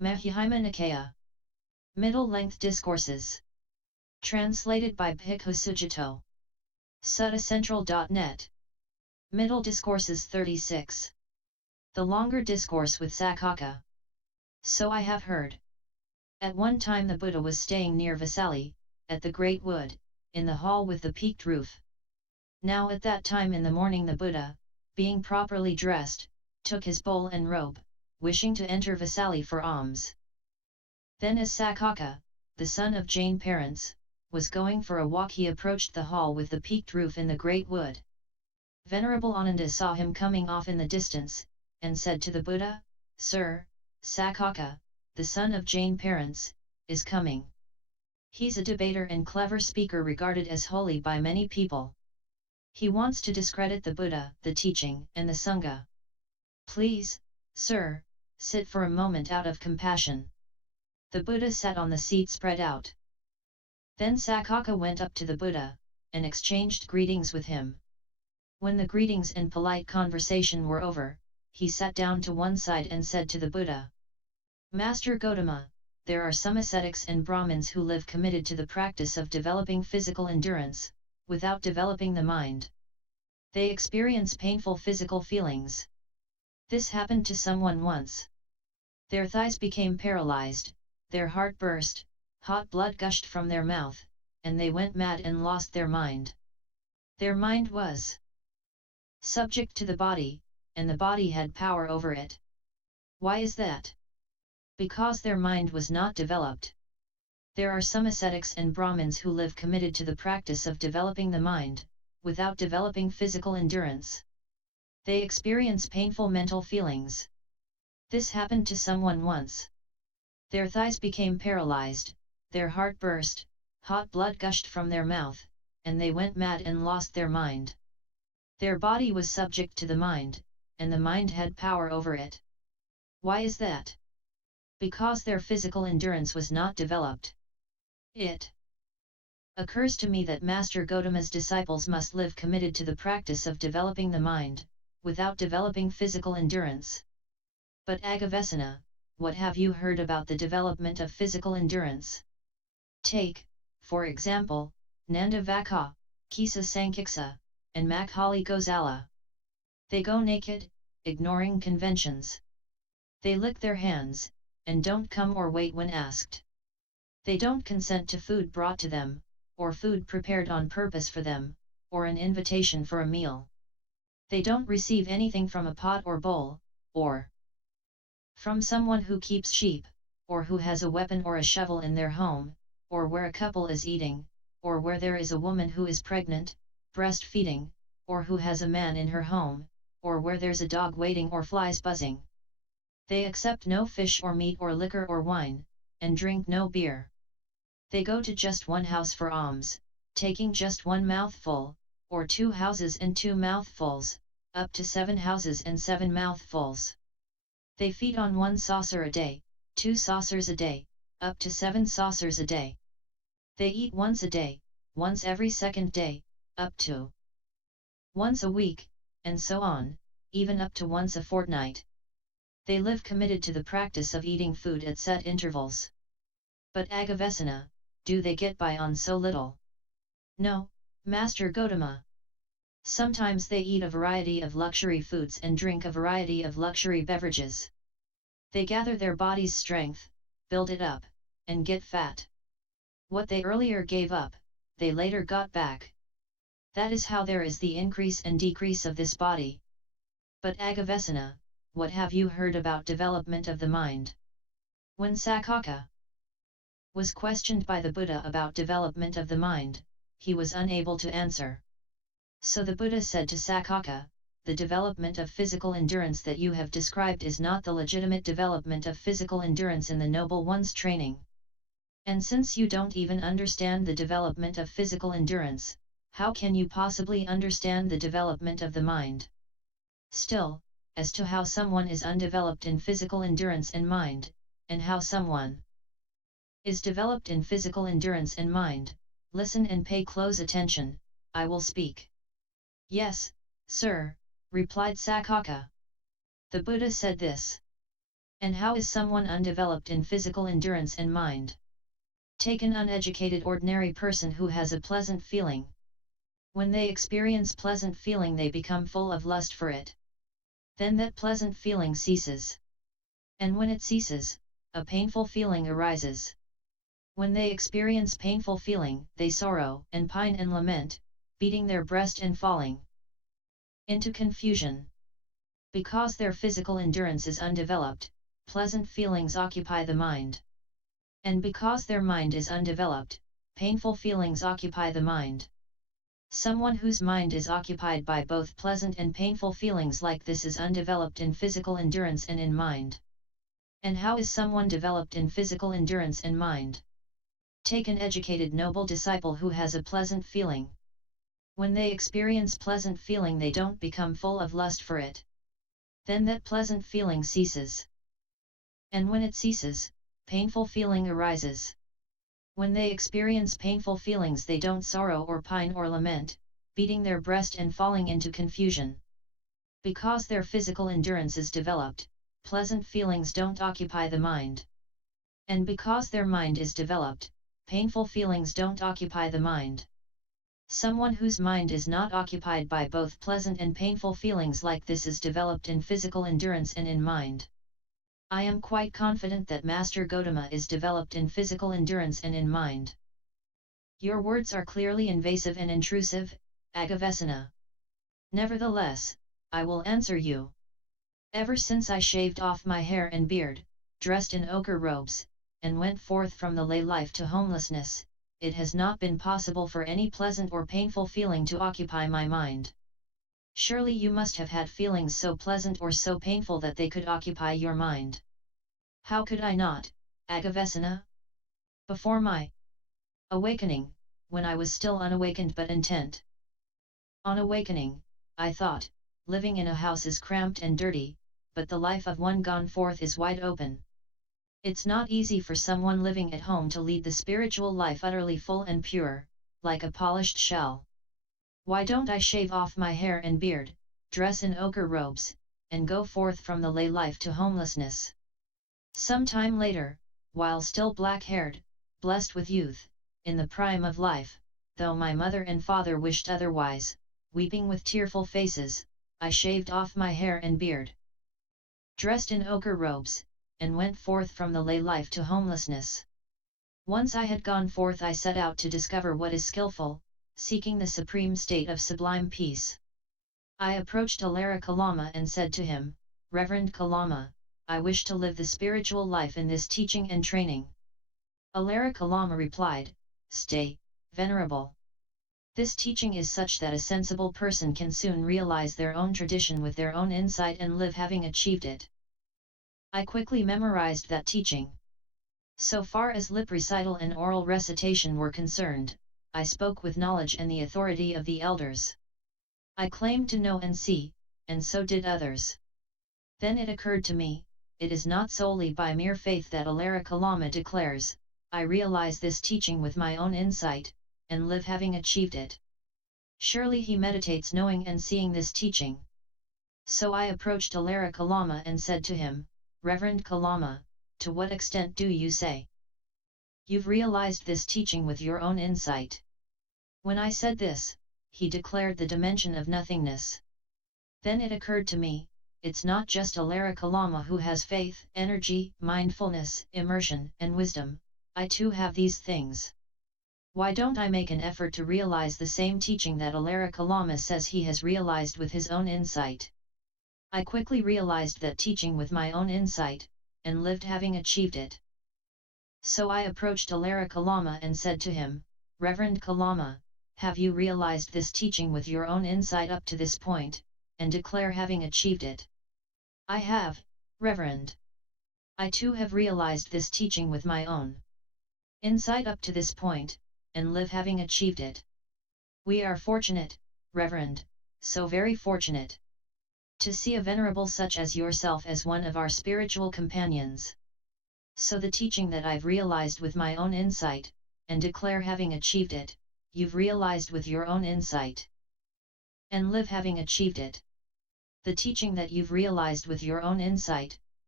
Majjhima Nikaya. Middle-length discourses. Translated by Bhikkhu Sujato. Suttacentral.net. Middle Discourses 36. The longer discourse with Saccaka. So I have heard. At one time the Buddha was staying near Vesali, at the great wood, in the hall with the peaked roof. Now at that time in the morning the Buddha, being properly dressed, took his bowl and robe, wishing to enter Vesali for alms. Then as Saccaka, the son of Jain parents, was going for a walk, he approached the hall with the peaked roof in the great wood. Venerable Ananda saw him coming off in the distance, and said to the Buddha, "Sir, Saccaka, the son of Jain parents, is coming. He's a debater and clever speaker regarded as holy by many people. He wants to discredit the Buddha, the teaching, and the Sangha. Please, sir, sit for a moment out of compassion." The Buddha sat on the seat spread out. Then Saccaka went up to the Buddha, and exchanged greetings with him. When the greetings and polite conversation were over, he sat down to one side and said to the Buddha, "Master Gautama, there are some ascetics and Brahmins who live committed to the practice of developing physical endurance, without developing the mind. They experience painful physical feelings. This happened to someone once. Their thighs became paralyzed, their heart burst, hot blood gushed from their mouth, and they went mad and lost their mind. Their mind was subject to the body, and the body had power over it. Why is that? Because their mind was not developed. There are some ascetics and Brahmins who live committed to the practice of developing the mind, without developing physical endurance. They experience painful mental feelings. This happened to someone once. Their thighs became paralyzed, their heart burst, hot blood gushed from their mouth, and they went mad and lost their mind. Their body was subject to the mind, and the mind had power over it. Why is that? Because their physical endurance was not developed. It occurs to me that Master Gautama's disciples must live committed to the practice of developing the mind, without developing physical endurance. But Agavesana, what have you heard about the development of physical endurance? Take, for example, Nanda Vaka, Kisa Sankiksa, and Makhali Gozala. They go naked, ignoring conventions. They lick their hands, and don't come or wait when asked. They don't consent to food brought to them, or food prepared on purpose for them, or an invitation for a meal. They don't receive anything from a pot or bowl, or from someone who keeps sheep, or who has a weapon or a shovel in their home, or where a couple is eating, or where there is a woman who is pregnant, breastfeeding, or who has a man in her home, or where there's a dog waiting or flies buzzing. They accept no fish or meat or liquor or wine, and drink no beer. They go to just one house for alms, taking just one mouthful, or 2 houses and 2 mouthfuls, up to 7 houses and 7 mouthfuls. They feed on 1 saucer a day, 2 saucers a day, up to 7 saucers a day. They eat once a day, once every second day, up to once a week, and so on, even up to once a fortnight. They live committed to the practice of eating food at set intervals. But Agavesana, do they get by on so little? No, Master Gautama. Sometimes they eat a variety of luxury foods and drink a variety of luxury beverages. They gather their body's strength, build it up, and get fat. What they earlier gave up, they later got back. That is how there is the increase and decrease of this body. But Agavesana, what have you heard about development of the mind? When Saccaka was questioned by the Buddha about development of the mind, he was unable to answer. So the Buddha said to Saccaka, "The development of physical endurance that you have described is not the legitimate development of physical endurance in the Noble One's training. And since you don't even understand the development of physical endurance, how can you possibly understand the development of the mind? Still, as to how someone is undeveloped in physical endurance and mind, and how someone is developed in physical endurance and mind, listen and pay close attention, I will speak." "Yes, sir," replied Saccaka. The Buddha said this. And how is someone undeveloped in physical endurance and mind? Take an uneducated ordinary person who has a pleasant feeling. When they experience pleasant feeling they become full of lust for it. Then that pleasant feeling ceases. And when it ceases, a painful feeling arises. When they experience painful feeling, they sorrow, and pine and lament, beating their breast and falling into confusion. Because their physical endurance is undeveloped, pleasant feelings occupy the mind. And because their mind is undeveloped, painful feelings occupy the mind. Someone whose mind is occupied by both pleasant and painful feelings like this is undeveloped in physical endurance and in mind. And how is someone developed in physical endurance and mind? Take an educated noble disciple who has a pleasant feeling. When they experience pleasant feeling they don't become full of lust for it. Then that pleasant feeling ceases. And when it ceases, painful feeling arises. When they experience painful feelings they don't sorrow or pine or lament, beating their breast and falling into confusion. Because their physical endurance is developed, pleasant feelings don't occupy the mind. And because their mind is developed, painful feelings don't occupy the mind. Someone whose mind is not occupied by both pleasant and painful feelings like this is developed in physical endurance and in mind. I am quite confident that Master Gautama is developed in physical endurance and in mind. Your words are clearly invasive and intrusive, Agavesana. Nevertheless, I will answer you. Ever since I shaved off my hair and beard, dressed in ochre robes, and went forth from the lay life to homelessness, it has not been possible for any pleasant or painful feeling to occupy my mind. Surely you must have had feelings so pleasant or so painful that they could occupy your mind. How could I not, Agavesana? Before my awakening, when I was still unawakened but intent. On awakening, I thought, living in a house is cramped and dirty, but the life of one gone forth is wide open. It's not easy for someone living at home to lead the spiritual life utterly full and pure, like a polished shell. Why don't I shave off my hair and beard, dress in ochre robes, and go forth from the lay life to homelessness? Some time later, while still black-haired, blessed with youth, in the prime of life, though my mother and father wished otherwise, weeping with tearful faces, I shaved off my hair and beard, dressed in ochre robes, and went forth from the lay life to homelessness. Once I had gone forth I set out to discover what is skillful, seeking the supreme state of sublime peace. I approached Alara Kalama and said to him, Reverend Kalama, I wish to live the spiritual life in this teaching and training. Alara Kalama replied, Stay, Venerable. This teaching is such that a sensible person can soon realize their own tradition with their own insight and live having achieved it. I quickly memorized that teaching. So far as lip recital and oral recitation were concerned, I spoke with knowledge and the authority of the elders. I claimed to know and see, and so did others. Then it occurred to me, it is not solely by mere faith that Alara Kalama declares, I realize this teaching with my own insight, and live having achieved it. Surely he meditates knowing and seeing this teaching. So I approached Alara Kalama and said to him, Reverend Kalama, to what extent do you say you've realized this teaching with your own insight? When I said this, he declared the dimension of nothingness. Then it occurred to me, it's not just Alara Kalama who has faith, energy, mindfulness, immersion, and wisdom, I too have these things. Why don't I make an effort to realize the same teaching that Alara Kalama says he has realized with his own insight? I quickly realized that teaching with my own insight, and lived having achieved it. So I approached Alara Kalama and said to him, Reverend Kalama, have you realized this teaching with your own insight up to this point, and declare having achieved it? I have, Reverend. I too have realized this teaching with my own insight up to this point, and live having achieved it. We are fortunate, Reverend, so very fortunate, to see a venerable such as yourself as one of our spiritual companions. So the teaching that I've realized with my own insight, and declare having achieved it, you've realized with your own insight, and live having achieved it. The teaching that you've realized with your own insight,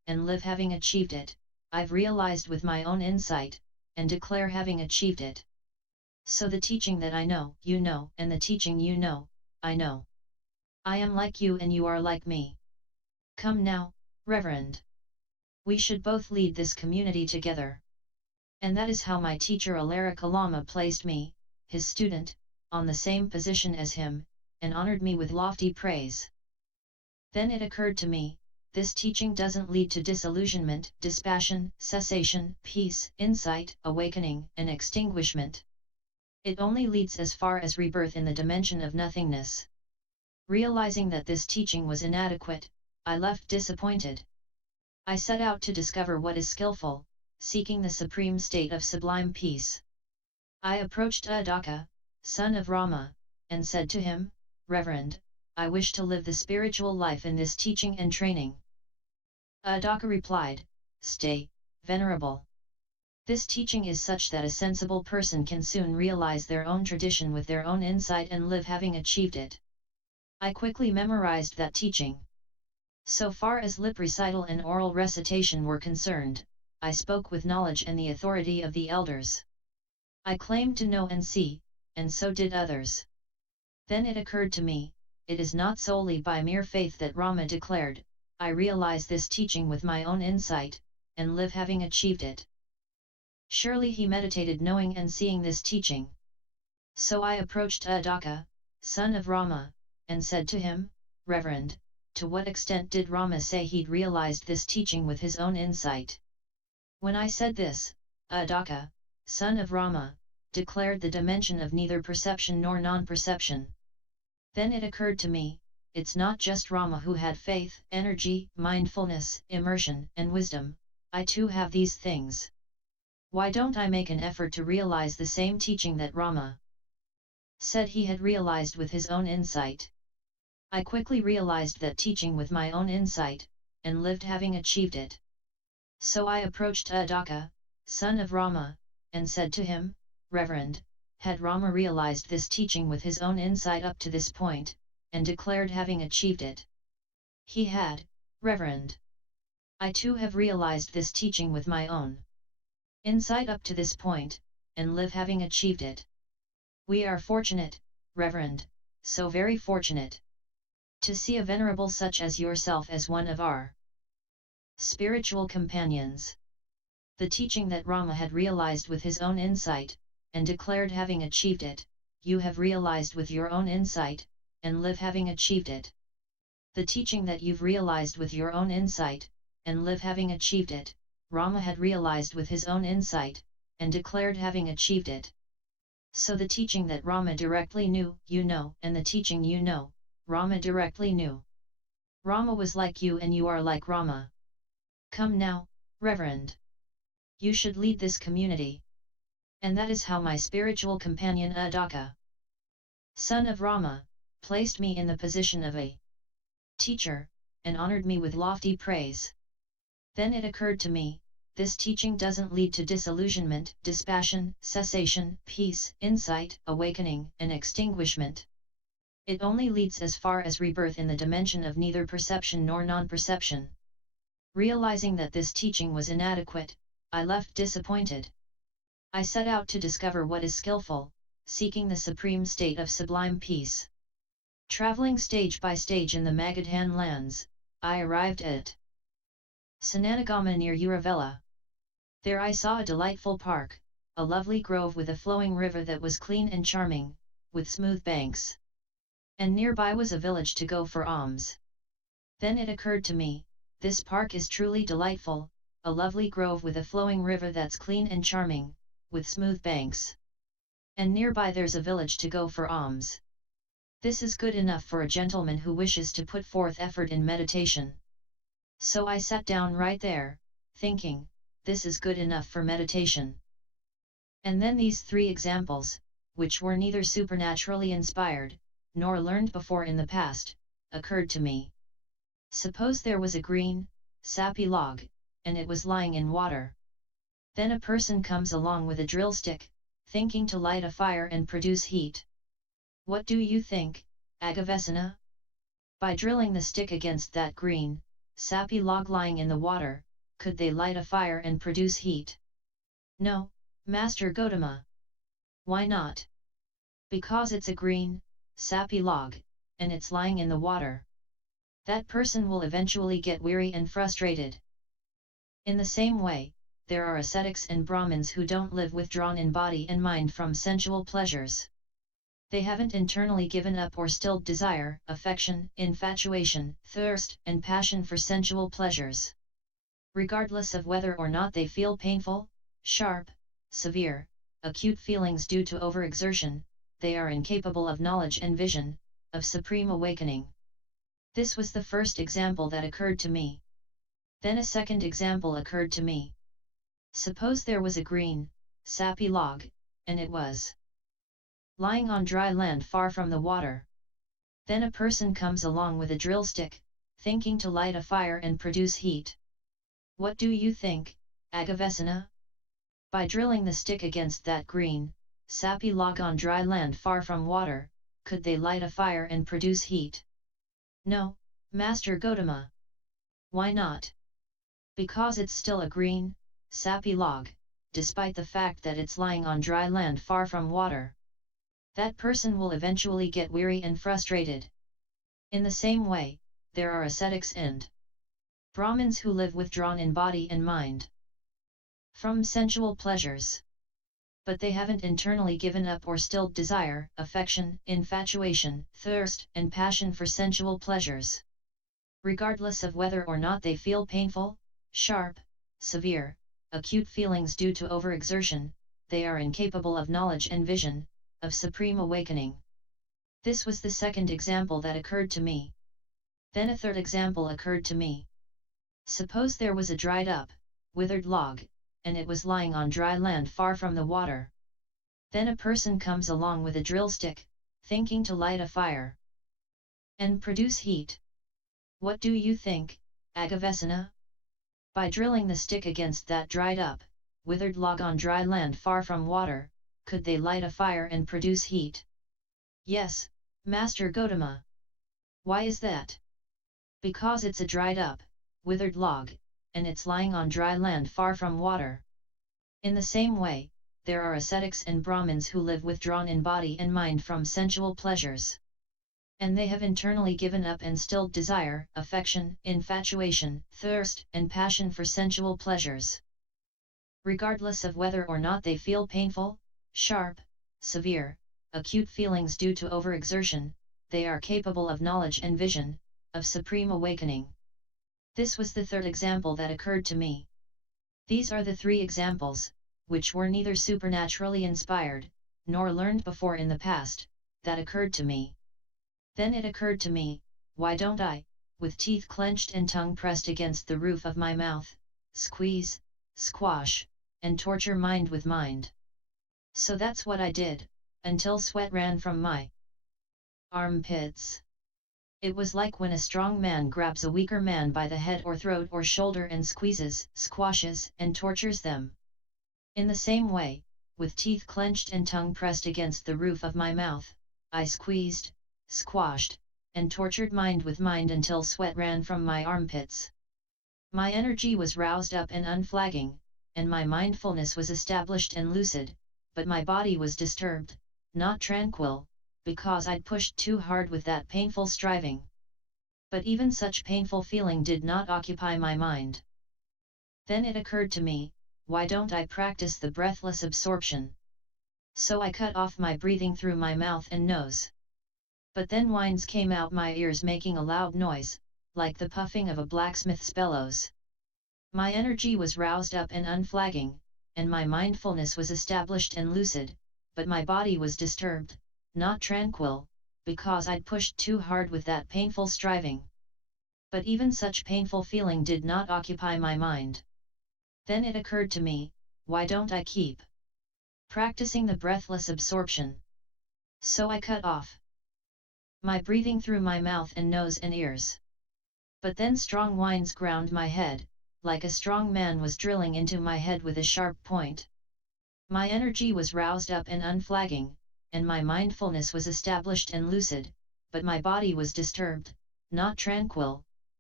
and live having achieved it, I've realized with my own insight, and declare having achieved it. So the teaching that I know, you know, and the teaching you know, I know. I am like you and you are like me. Come now, Reverend. We should both lead this community together. And that is how my teacher Alarika Lama placed me, his student, on the same position as him, and honored me with lofty praise. Then it occurred to me, this teaching doesn't lead to disillusionment, dispassion, cessation, peace, insight, awakening, and extinguishment. It only leads as far as rebirth in the dimension of nothingness. Realizing that this teaching was inadequate, I left disappointed. I set out to discover what is skillful, seeking the supreme state of sublime peace. I approached Saccaka, son of Rama, and said to him, Reverend, I wish to live the spiritual life in this teaching and training. Saccaka replied, Stay, Venerable. This teaching is such that a sensible person can soon realize their own tradition with their own insight and live having achieved it. I quickly memorized that teaching. So far as lip recital and oral recitation were concerned, I spoke with knowledge and the authority of the elders. I claimed to know and see, and so did others. Then it occurred to me, it is not solely by mere faith that Rama declared, I realize this teaching with my own insight, and live having achieved it. Surely he meditated knowing and seeing this teaching. So I approached Saccaka, son of Rama, and said to him, Reverend, to what extent did Rama say he'd realized this teaching with his own insight? When I said this, Saccaka, son of Rama, declared the dimension of neither perception nor non-perception. Then it occurred to me, it's not just Rama who had faith, energy, mindfulness, immersion, and wisdom, I too have these things. Why don't I make an effort to realize the same teaching that Rama said he had realized with his own insight? I quickly realized that teaching with my own insight, and lived having achieved it. So I approached Saccaka, son of Rama, and said to him, Reverend, had Rama realized this teaching with his own insight up to this point, and declared having achieved it? He had, Reverend. I too have realized this teaching with my own insight up to this point, and live having achieved it. We are fortunate, Reverend, so very fortunate, to see a venerable such as yourself as one of our spiritual companions. The teaching that Rama had realized with his own insight, and declared having achieved it, you have realized with your own insight, and live having achieved it. The teaching that you've realized with your own insight, and live having achieved it, Rama had realized with his own insight, and declared having achieved it. So the teaching that Rama directly knew, you know, and the teaching you know, Rama directly knew. Rama was like you and you are like Rama. Come now, Reverend. You should lead this community. And that is how my spiritual companion Saccaka, son of Rama, placed me in the position of a teacher, and honored me with lofty praise. Then it occurred to me, this teaching doesn't lead to disillusionment, dispassion, cessation, peace, insight, awakening, and extinguishment. It only leads as far as rebirth in the dimension of neither perception nor non-perception. Realizing that this teaching was inadequate, I left disappointed. I set out to discover what is skillful, seeking the supreme state of sublime peace. Traveling stage by stage in the Magadhan lands, I arrived at Sananagama near Uravela. There I saw a delightful park, a lovely grove with a flowing river that was clean and charming, with smooth banks. And nearby was a village to go for alms. Then it occurred to me, this park is truly delightful, a lovely grove with a flowing river that's clean and charming, with smooth banks. And nearby there's a village to go for alms. This is good enough for a gentleman who wishes to put forth effort in meditation. So I sat down right there, thinking, this is good enough for meditation. And then these three examples, which were neither supernaturally inspired, nor learned before in the past, occurred to me. Suppose there was a green, sappy log, and it was lying in water. Then a person comes along with a drill stick, thinking to light a fire and produce heat. What do you think, Agavesana? By drilling the stick against that green, sappy log lying in the water, could they light a fire and produce heat? No, Master Gotama. Why not? Because it's a green, sappy log, and it's lying in the water. That person will eventually get weary and frustrated. In the same way, there are ascetics and Brahmins who don't live withdrawn in body and mind from sensual pleasures. They haven't internally given up or stilled desire, affection, infatuation, thirst, and passion for sensual pleasures. Regardless of whether or not they feel painful, sharp, severe, acute feelings due to overexertion, they are incapable of knowledge and vision, of supreme awakening. This was the first example that occurred to me. Then a second example occurred to me. Suppose there was a green, sappy log, and it was lying on dry land far from the water. Then a person comes along with a drill stick, thinking to light a fire and produce heat. What do you think, Agavesana? By drilling the stick against that green, sappy log on dry land far from water, could they light a fire and produce heat? No, Master Gotama. Why not? Because it's still a green, sappy log, despite the fact that it's lying on dry land far from water. That person will eventually get weary and frustrated. In the same way, there are ascetics and Brahmins who live withdrawn in body and mind from sensual pleasures. But they haven't internally given up or stilled desire, affection, infatuation, thirst, and passion for sensual pleasures. Regardless of whether or not they feel painful, sharp, severe, acute feelings due to overexertion, they are incapable of knowledge and vision, of supreme awakening. This was the second example that occurred to me. Then a third example occurred to me. Suppose there was a dried up, withered log, and it was lying on dry land far from the water. Then a person comes along with a drill stick, thinking to light a fire and produce heat. What do you think, Agavesana? By drilling the stick against that dried up, withered log on dry land far from water, could they light a fire and produce heat? Yes, Master Gotama. Why is that? Because it's a dried up, withered log, and it's lying on dry land far from water. In the same way, there are ascetics and Brahmins who live withdrawn in body and mind from sensual pleasures. And they have internally given up and stilled desire, affection, infatuation, thirst, and passion for sensual pleasures. Regardless of whether or not they feel painful, sharp, severe, acute feelings due to overexertion, they are capable of knowledge and vision, of supreme awakening. This was the third example that occurred to me. These are the three examples, which were neither supernaturally inspired, nor learned before in the past, that occurred to me. Then it occurred to me, why don't I, with teeth clenched and tongue pressed against the roof of my mouth, squeeze, squash, and torture mind with mind? So that's what I did, until sweat ran from my armpits. It was like when a strong man grabs a weaker man by the head or throat or shoulder and squeezes, squashes, and tortures them. In the same way, with teeth clenched and tongue pressed against the roof of my mouth, I squeezed, squashed, and tortured mind with mind until sweat ran from my armpits. My energy was roused up and unflagging, and my mindfulness was established and lucid, but my body was disturbed, not tranquil, because I'd pushed too hard with that painful striving. But even such painful feeling did not occupy my mind. Then it occurred to me, why don't I practice the breathless absorption? So I cut off my breathing through my mouth and nose. But then whines came out my ears making a loud noise, like the puffing of a blacksmith's bellows. My energy was roused up and unflagging, and my mindfulness was established and lucid, but my body was disturbed, not tranquil, because I'd pushed too hard with that painful striving. But even such painful feeling did not occupy my mind. Then it occurred to me, why don't I keep practicing the breathless absorption? So I cut off my breathing through my mouth and nose and ears. But then strong whines ground my head, like a strong man was drilling into my head with a sharp point. My energy was roused up and unflagging, and my mindfulness was established and lucid, but my body was disturbed, not tranquil,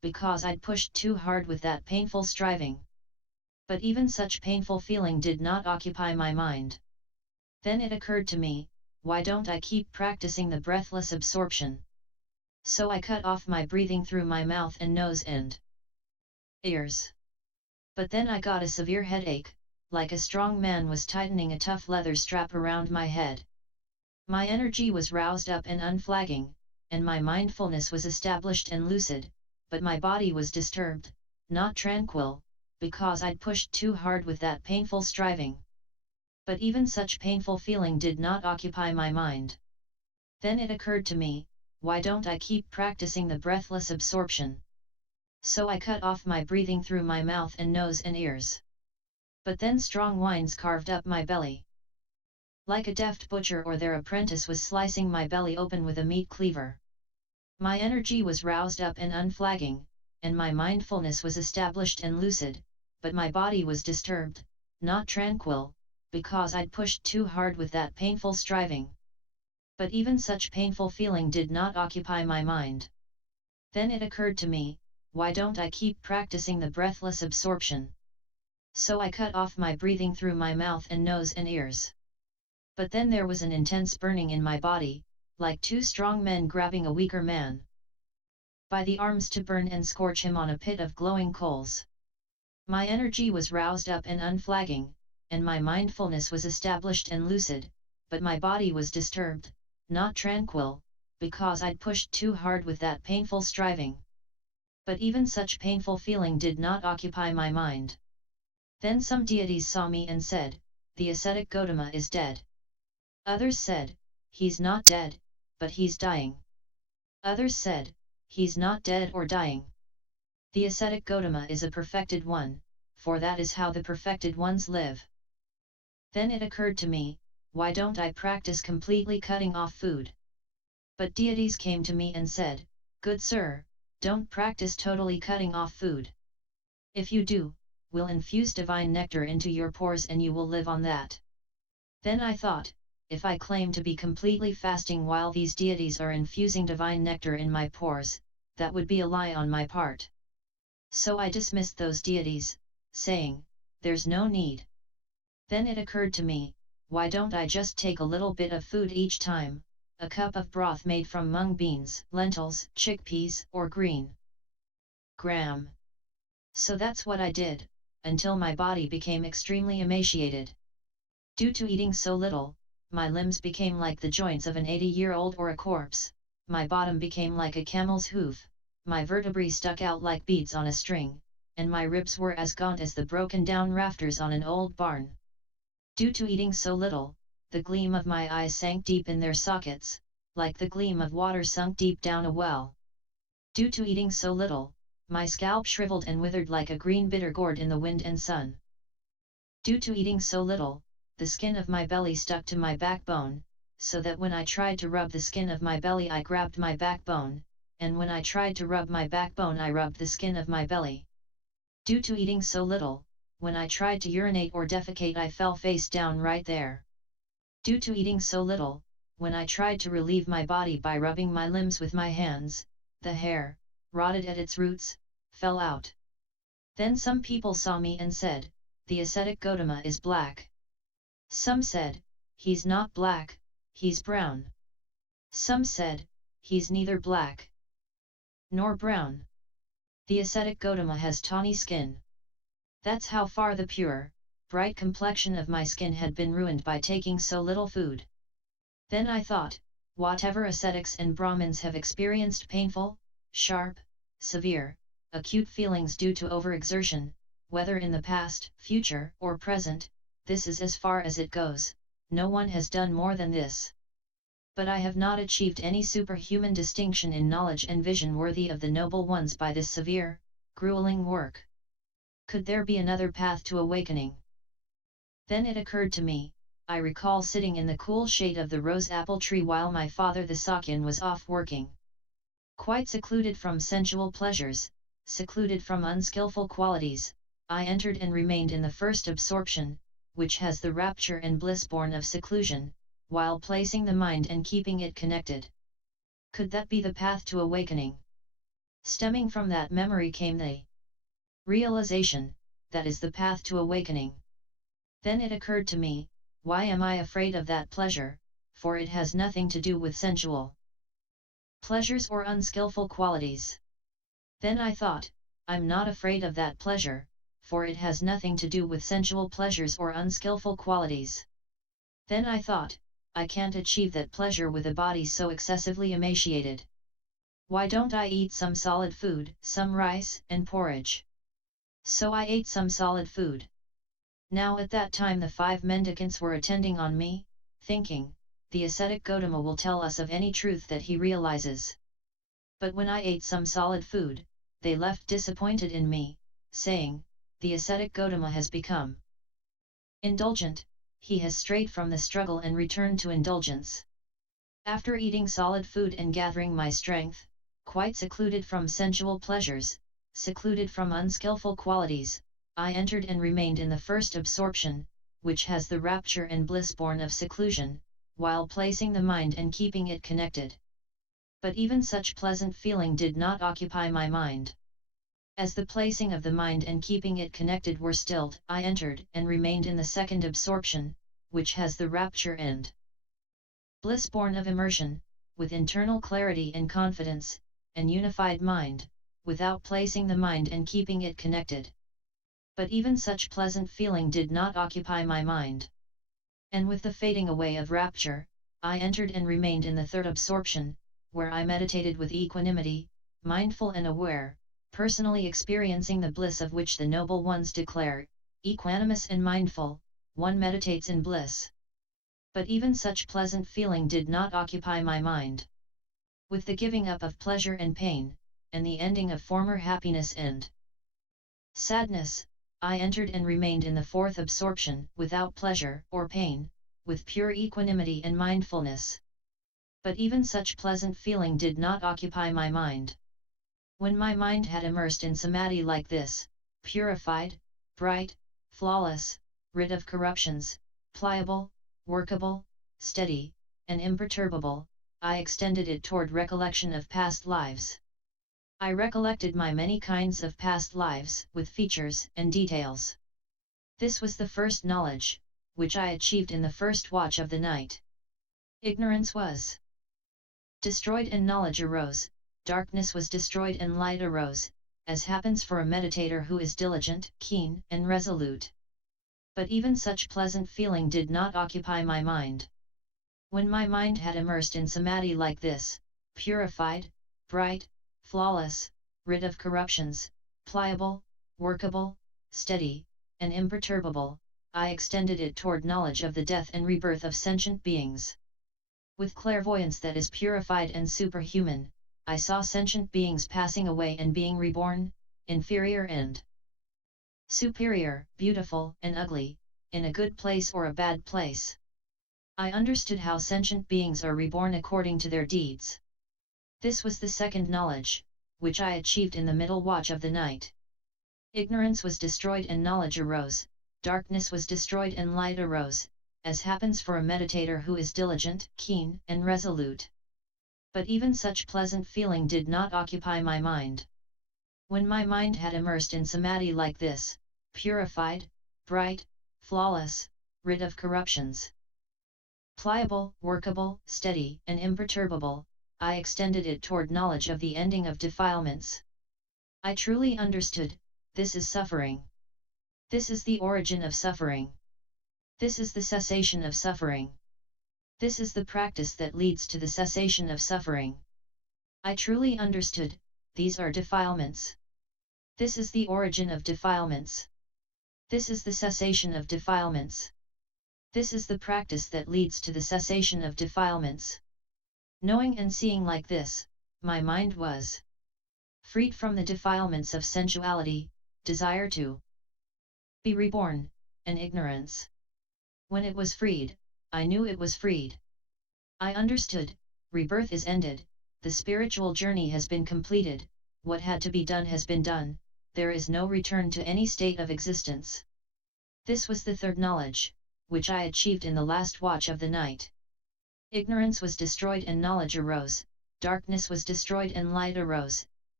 because I'd pushed too hard with that painful striving. But even such painful feeling did not occupy my mind. Then it occurred to me, why don't I keep practicing the breathless absorption? So I cut off my breathing through my mouth and nose and ears. But then I got a severe headache, like a strong man was tightening a tough leather strap around my head. My energy was roused up and unflagging, and my mindfulness was established and lucid, but my body was disturbed, not tranquil, because I'd pushed too hard with that painful striving. But even such painful feeling did not occupy my mind. Then it occurred to me, why don't I keep practicing the breathless absorption? So I cut off my breathing through my mouth and nose and ears. But then strong whines carved up my belly. Like a deft butcher or their apprentice was slicing my belly open with a meat cleaver. My energy was roused up and unflagging, and my mindfulness was established and lucid, but my body was disturbed, not tranquil, because I'd pushed too hard with that painful striving. But even such painful feeling did not occupy my mind. Then it occurred to me, why don't I keep practicing the breathless absorption? So I cut off my breathing through my mouth and nose and ears. But then there was an intense burning in my body, like two strong men grabbing a weaker man by the arms to burn and scorch him on a pit of glowing coals. My energy was roused up and unflagging, and my mindfulness was established and lucid, but my body was disturbed, not tranquil, because I'd pushed too hard with that painful striving. But even such painful feeling did not occupy my mind. Then some deities saw me and said, the ascetic Gautama is dead. Others said, he's not dead, but he's dying. Others said, he's not dead or dying. The ascetic Gautama is a perfected one, for that is how the perfected ones live. Then it occurred to me, why don't I practice completely cutting off food? But deities came to me and said, good sir, don't practice totally cutting off food. If you do, we'll infuse divine nectar into your pores and you will live on that. Then I thought, if I claim to be completely fasting while these deities are infusing divine nectar in my pores, that would be a lie on my part. So I dismissed those deities, saying, there's no need. Then it occurred to me, why don't I just take a little bit of food each time, a cup of broth made from mung beans, lentils, chickpeas, or green gram. So that's what I did, until my body became extremely emaciated. Due to eating so little, my limbs became like the joints of an 80-year-old or a corpse, my bottom became like a camel's hoof, my vertebrae stuck out like beads on a string, and my ribs were as gaunt as the broken-down rafters on an old barn. Due to eating so little, the gleam of my eyes sank deep in their sockets, like the gleam of water sunk deep down a well. Due to eating so little, my scalp shriveled and withered like a green bitter gourd in the wind and sun. Due to eating so little, the skin of my belly stuck to my backbone, so that when I tried to rub the skin of my belly I grabbed my backbone, and when I tried to rub my backbone I rubbed the skin of my belly. Due to eating so little, when I tried to urinate or defecate I fell face down right there. Due to eating so little, when I tried to relieve my body by rubbing my limbs with my hands, the hair, rotted at its roots, fell out. Then some people saw me and said, the ascetic Gautama is black. Some said, he's not black, he's brown. Some said, he's neither black nor brown. The ascetic Gautama has tawny skin. That's how far the pure, bright complexion of my skin had been ruined by taking so little food. Then I thought, whatever ascetics and Brahmins have experienced painful, sharp, severe, acute feelings due to overexertion, whether in the past, future, or present, this is as far as it goes, no one has done more than this. But I have not achieved any superhuman distinction in knowledge and vision worthy of the noble ones by this severe, grueling work. Could there be another path to awakening? Then it occurred to me, I recall sitting in the cool shade of the rose apple tree while my father the Sakyan was off working. Quite secluded from sensual pleasures, secluded from unskillful qualities, I entered and remained in the first absorption, which has the rapture and bliss born of seclusion, while placing the mind and keeping it connected. Could that be the path to awakening? Stemming from that memory came the realization, that is the path to awakening. Then it occurred to me, why am I afraid of that pleasure, for it has nothing to do with sensual pleasures or unskillful qualities. Then I thought, I'm not afraid of that pleasure, for it has nothing to do with sensual pleasures or unskillful qualities. Then I thought, I can't achieve that pleasure with a body so excessively emaciated. Why don't I eat some solid food, some rice and porridge? So I ate some solid food. Now at that time the 5 mendicants were attending on me, thinking, the ascetic Gautama will tell us of any truth that he realizes. But when I ate some solid food, they left disappointed in me, saying, the ascetic Gautama has become indulgent, he has strayed from the struggle and returned to indulgence. After eating solid food and gathering my strength, quite secluded from sensual pleasures, secluded from unskillful qualities, I entered and remained in the first absorption, which has the rapture and bliss born of seclusion, while placing the mind and keeping it connected. But even such pleasant feeling did not occupy my mind. As the placing of the mind and keeping it connected were stilled, I entered and remained in the second absorption, which has the rapture and bliss born of immersion, with internal clarity and confidence, and unified mind, without placing the mind and keeping it connected. But even such pleasant feeling did not occupy my mind. And with the fading away of rapture, I entered and remained in the third absorption, where I meditated with equanimity, mindful and aware, personally experiencing the bliss of which the noble ones declare, equanimous and mindful, one meditates in bliss. But even such pleasant feeling did not occupy my mind. With the giving up of pleasure and pain, and the ending of former happiness and sadness, I entered and remained in the fourth absorption, without pleasure or pain, with pure equanimity and mindfulness. But even such pleasant feeling did not occupy my mind. When my mind had immersed in samadhi like this, purified, bright, flawless, rid of corruptions, pliable, workable, steady, and imperturbable, I extended it toward recollection of past lives. I recollected my many kinds of past lives, with features and details. This was the first knowledge, which I achieved in the first watch of the night. Ignorance was destroyed and knowledge arose, darkness was destroyed and light arose, as happens for a meditator who is diligent, keen, and resolute. But even such pleasant feeling did not occupy my mind. When my mind had immersed in samadhi like this, purified, bright, flawless, rid of corruptions, pliable, workable, steady, and imperturbable, I extended it toward knowledge of the death and rebirth of sentient beings. With clairvoyance that is purified and superhuman, I saw sentient beings passing away and being reborn, inferior and superior, beautiful and ugly, in a good place or a bad place. I understood how sentient beings are reborn according to their deeds. This was the second knowledge, which I achieved in the middle watch of the night. Ignorance was destroyed and knowledge arose, darkness was destroyed and light arose, as happens for a meditator who is diligent, keen, and resolute. But even such pleasant feeling did not occupy my mind. When my mind had immersed in samadhi like this, purified, bright, flawless, rid of corruptions, pliable, workable, steady, and imperturbable, I extended it toward knowledge of the ending of defilements. I truly understood, this is suffering. This is the origin of suffering. This is the cessation of suffering. This is the practice that leads to the cessation of suffering. I truly understood, these are defilements. This is the origin of defilements. This is the cessation of defilements. This is the practice that leads to the cessation of defilements. Knowing and seeing like this, my mind was freed from the defilements of sensuality, desire to be reborn, and ignorance. When it was freed, I knew it was freed. I understood, rebirth is ended, the spiritual journey has been completed, what had to be done has been done, there is no return to any state of existence. This was the third knowledge, which I achieved in the last watch of the night. Ignorance was destroyed and knowledge arose, darkness was destroyed and light arose,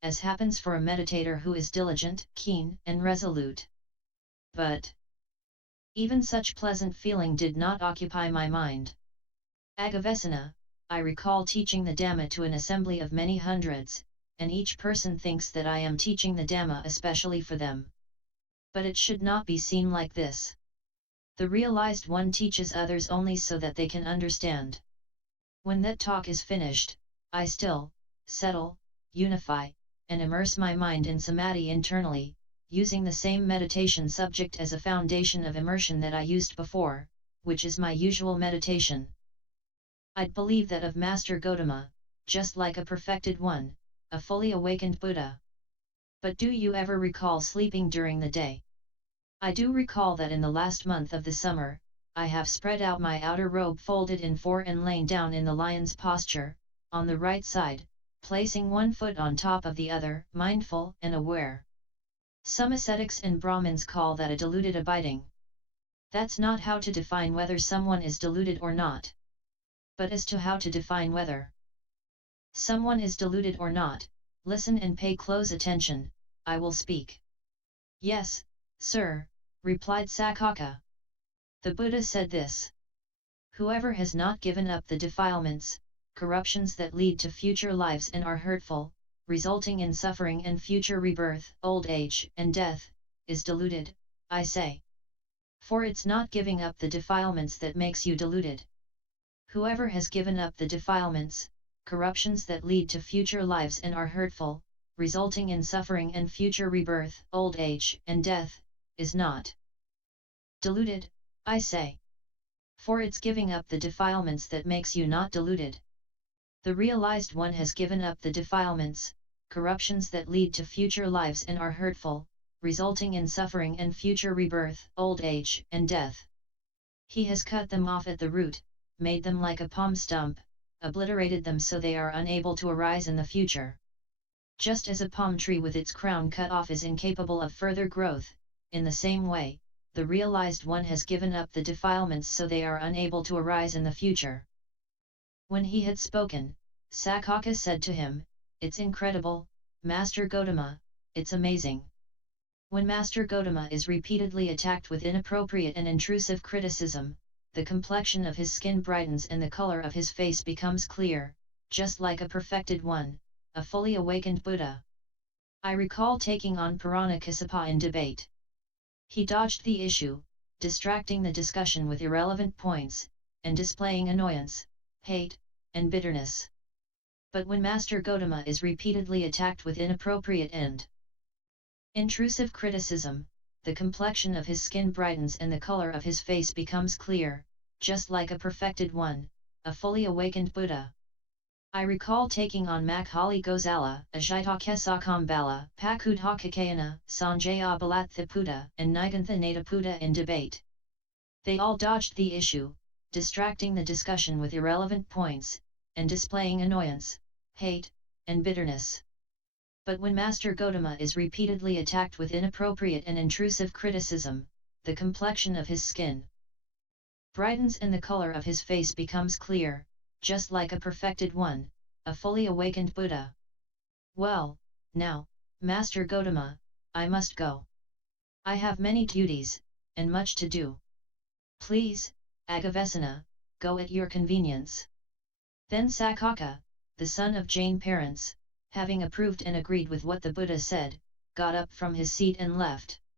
as happens for a meditator who is diligent, keen, and resolute. But even such pleasant feeling did not occupy my mind. Agavesana, I recall teaching the Dhamma to an assembly of many hundreds, and each person thinks that I am teaching the Dhamma especially for them. But it should not be seen like this. The realized one teaches others only so that they can understand. When that talk is finished, I still, settle, unify, and immerse my mind in samadhi internally, using the same meditation subject as a foundation of immersion that I used before, which is my usual meditation. I'd believe that of Master Gautama, just like a perfected one, a fully awakened Buddha. But do you ever recall sleeping during the day? I do recall that in the last month of the summer, I have spread out my outer robe folded in four and lain down in the lion's posture, on the right side, placing one foot on top of the other, mindful and aware. Some ascetics and Brahmins call that a deluded abiding. That's not how to define whether someone is deluded or not. But as to how to define whether someone is deluded or not, listen and pay close attention, I will speak. Yes, sir, replied Saccaka. The Buddha said this. Whoever has not given up the defilements, corruptions that lead to future lives and are hurtful, resulting in suffering and future rebirth, old age, and death, is deluded, I say. For it's not giving up the defilements that makes you deluded. Whoever has given up the defilements, corruptions that lead to future lives and are hurtful, resulting in suffering and future rebirth, old age, and death, is not deluded, I say. For it's giving up the defilements that makes you not deluded. The realized one has given up the defilements, corruptions that lead to future lives and are hurtful, resulting in suffering and future rebirth, old age, and death. He has cut them off at the root, made them like a palm stump, obliterated them so they are unable to arise in the future. Just as a palm tree with its crown cut off is incapable of further growth, in the same way, the realized one has given up the defilements so they are unable to arise in the future. When he had spoken, Saccaka said to him, "It's incredible, Master Gautama, it's amazing." When Master Gautama is repeatedly attacked with inappropriate and intrusive criticism, the complexion of his skin brightens and the color of his face becomes clear, just like a perfected one, a fully awakened Buddha. I recall taking on Purana Kassapa in debate. He dodged the issue, distracting the discussion with irrelevant points, and displaying annoyance, hate, and bitterness. But when Master Gautama is repeatedly attacked with inappropriate and intrusive criticism, the complexion of his skin brightens and the color of his face becomes clear, just like a perfected one, a fully awakened Buddha. I recall taking on Makhali Gozala, Ajita Kesakambala, Pakudha Kakayana, Sanjaya Balathiputa, and Nigantha Nataputa in debate. They all dodged the issue, distracting the discussion with irrelevant points, and displaying annoyance, hate, and bitterness. But when Master Gautama is repeatedly attacked with inappropriate and intrusive criticism, the complexion of his skin brightens and the color of his face becomes clear, just like a perfected one, a fully awakened Buddha. Well, now, Master Gautama, I must go. I have many duties, and much to do. Please, Agavesana, go at your convenience. Then Saccaka, the son of Jain parents, having approved and agreed with what the Buddha said, got up from his seat and left.